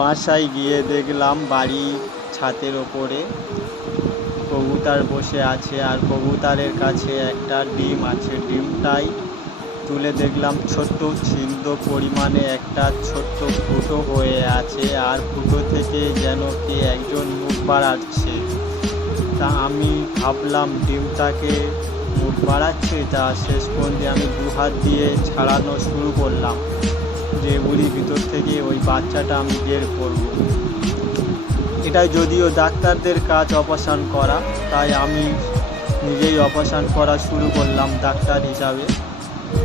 বাসায় গিয়ে দেখলাম বাড়ি ছাদের ওপরে। কবুতর বসে আছে আর কবুতরের কাছে একটা ডিম আছে। ডিমটাই তুলে দেখলাম ছোট্ট ছিদ্র পরিমাণে একটা ছোট্ট ফুটো হয়ে আছে আর ফুটো থেকে যেন কি একজন মুখ বাড়াচ্ছে। তা আমি ভাবলাম ডিমটাকে মুখ বাড়াচ্ছে, তা শেষ পর্যন্ত আমি দু হাত দিয়ে ছাড়ানো শুরু করলাম। যে বুড়ি ভিতর থেকে ওই বাচ্চাটা আমি বের করব। এটা যদিও ডাক্তারদের কাজ অপারেশন করা, তাই আমি নিজেই অপারেশন করা শুরু করলাম ডাক্তার হিসাবে।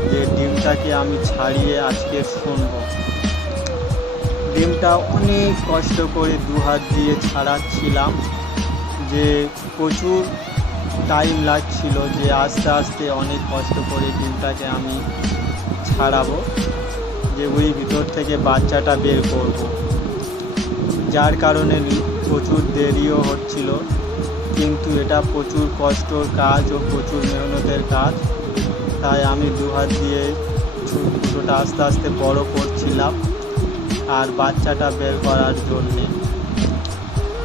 যে ডিমটাকে আমি ছাড়িয়ে আজকে শুনব। ডিমটা অনেক কষ্ট করে দু হাত দিয়ে ছাড়াচ্ছিলাম, যে প্রচুর টাইম লাগছিল যে আস্তে আস্তে অনেক কষ্ট করে ডিমটাকে আমি ছাড়াবো। যে ওই ভিতর থেকে বাচ্চাটা বের করব। যার কারণে প্রচুর দেরিও হচ্ছিল, কিন্তু এটা প্রচুর কষ্টর কাজ ও প্রচুর মেহনতের কাজ। তাই আমি দু হাত দিয়ে ছোটোটা আস্তে আস্তে বড় করছিলাম আর বাচ্চাটা বের করার জন্যে।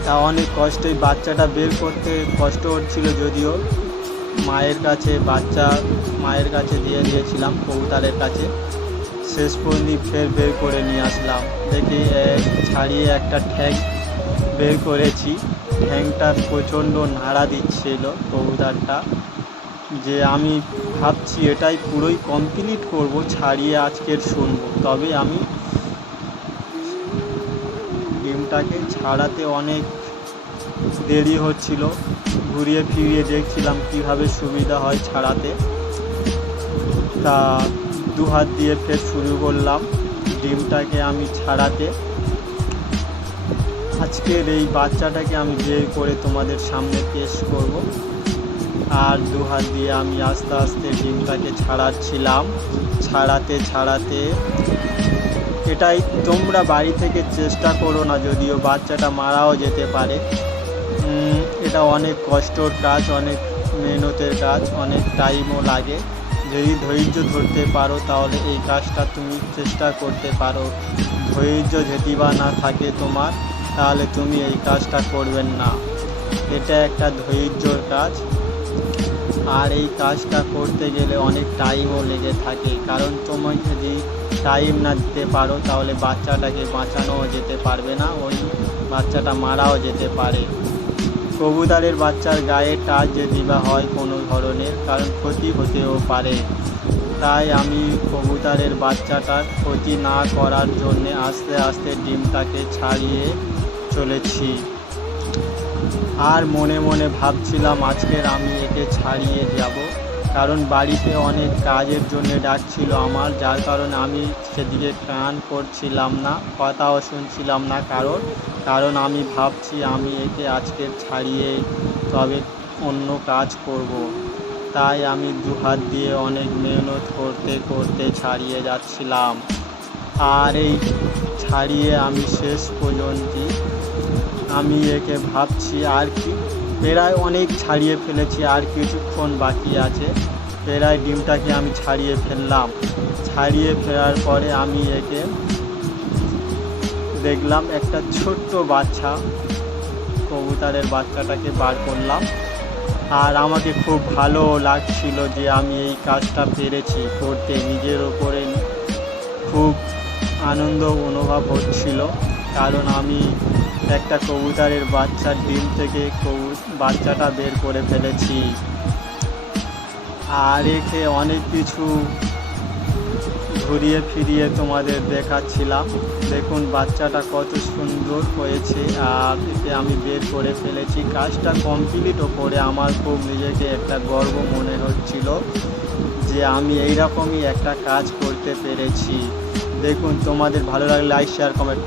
তা অনেক কষ্টে বাচ্চাটা বের করতে কষ্ট হচ্ছিল যদিও মায়ের কাছে বাচ্চা মায়ের কাছে দিয়ে দিয়েছিলাম কবুতারের কাছে। শেষ পর্যন্ত ফের বের করে নিয়ে আসলাম। দেখি ছাড়িয়ে একটা ঠ্যাং বের করেছি। ঠ্যাংটা প্রচণ্ড নাড়া দিচ্ছিল কবুতারটা। যে আমি ভাবছি এটাই পুরোই কমপ্লিট করব, ছাড়িয়ে আজকের শুনব। তবে আমি ডিমটাকে ছাড়াতে অনেক দেরি হচ্ছিল। ঘুরিয়ে ফিরিয়ে দেখছিলাম কীভাবে সুবিধা হয় ছাড়াতে। তা দু হাত দিয়ে ফের শুরু করলাম। ডিমটাকে আমি ছাড়াতে। আজকের এই বাচ্চাটাকে আমি বের করে তোমাদের সামনে পেশ করব। আর দু হাত দিয়ে আমি আস্তে আস্তে ডিমটাকে ছাড়াচ্ছিলাম। ছাড়াতে ছাড়াতে। এটাই তোমরা বাড়ি থেকে চেষ্টা করো না, যদিও বাচ্চাটা মারাও যেতে পারে। এটা অনেক কষ্টর কাজ, অনেক মেহনতের কাজ, অনেক টাইমও লাগে। যদি ধৈর্য ধরতে পারো, তাহলে এই কাজটা তুমি চেষ্টা করতে পারো। ধৈর্য যদি বা না থাকে তোমার, তাহলে তুমি এই কাজটা করবেন না। এটা একটা ধৈর্যর কাজ। আর এই কাজটা করতে গেলে অনেক টাইমও লেগে থাকে। কারণ তুমি যদি টাইম না দিতে পারো, তাহলে বাচ্চাটাকে বাঁচানোও যেতে পারবে না, ওই বাচ্চাটা মারাও যেতে পারে। কবুতরের বাচ্চার গায়ে টাচ যদি বা হয় কোনো ধরনের, কারণ ক্ষতি হতেও পারে। তাই আমি কবুতরের বাচ্চাটার ক্ষতি না করার জন্যে আস্তে আস্তে ডিমটাকে ছাড়িয়ে চলেছি। আর মনে মনে ভাবছিলাম আজকের আমি একে ছাড়িয়ে যাব, কারণ বাড়িতে অনেক কাজের জন্য ডাকছিল আমার, যার কারণে আমি সেদিকে কান করছিলাম না, কথাও শুনছিলাম না, কারণ কারণ আমি ভাবছি আমি একে আজকে ছাড়িয়ে তবে অন্য কাজ করব। তাই আমি দু হাত দিয়ে অনেক মেহনত করতে করতে ছাড়িয়ে যাচ্ছিলাম। আর এই ছাড়িয়ে আমি শেষ পর্যন্ত আমি একে ভাবছি আর কি। প্রায় অনেক ছাড়িয়ে ফেলেছি, আর কিছুক্ষণ বাকি আছে। প্রায় ডিমটাকে আমি ছাড়িয়ে ফেললাম। ছাড়িয়ে ফেরার পরে আমি একে দেখলাম একটা ছোট্ট বাচ্চা। কবুতরের বাচ্চাটাকে বার করলাম। আর আমাকে খুব ভালো লাগছিল যে আমি এই কাজটা পেরেছি, করতে। নিজের ওপরে খুব আনন্দ অনুভব হচ্ছিল। কারণ আমি একটা কবুতরের বাচ্চার ডিম থেকে কবু বাচ্চাটা বের করে ফেলেছি। আর একে অনেক কিছু ঘুরিয়ে ফিরিয়ে তোমাদের দেখাচ্ছিলাম। দেখুন, বাচ্চাটা কত সুন্দর হয়েছে। আর এতে আমি বের করে ফেলেছি। কাজটা কমপ্লিটও করে আমার খুব নিজেকে একটা গর্ব মনে হচ্ছিল যে আমি এইরকমই একটা কাজ করতে পেরেছি। দেখুন, তোমাদের ভালো লাগলে লাইক শেয়ার কমেন্ট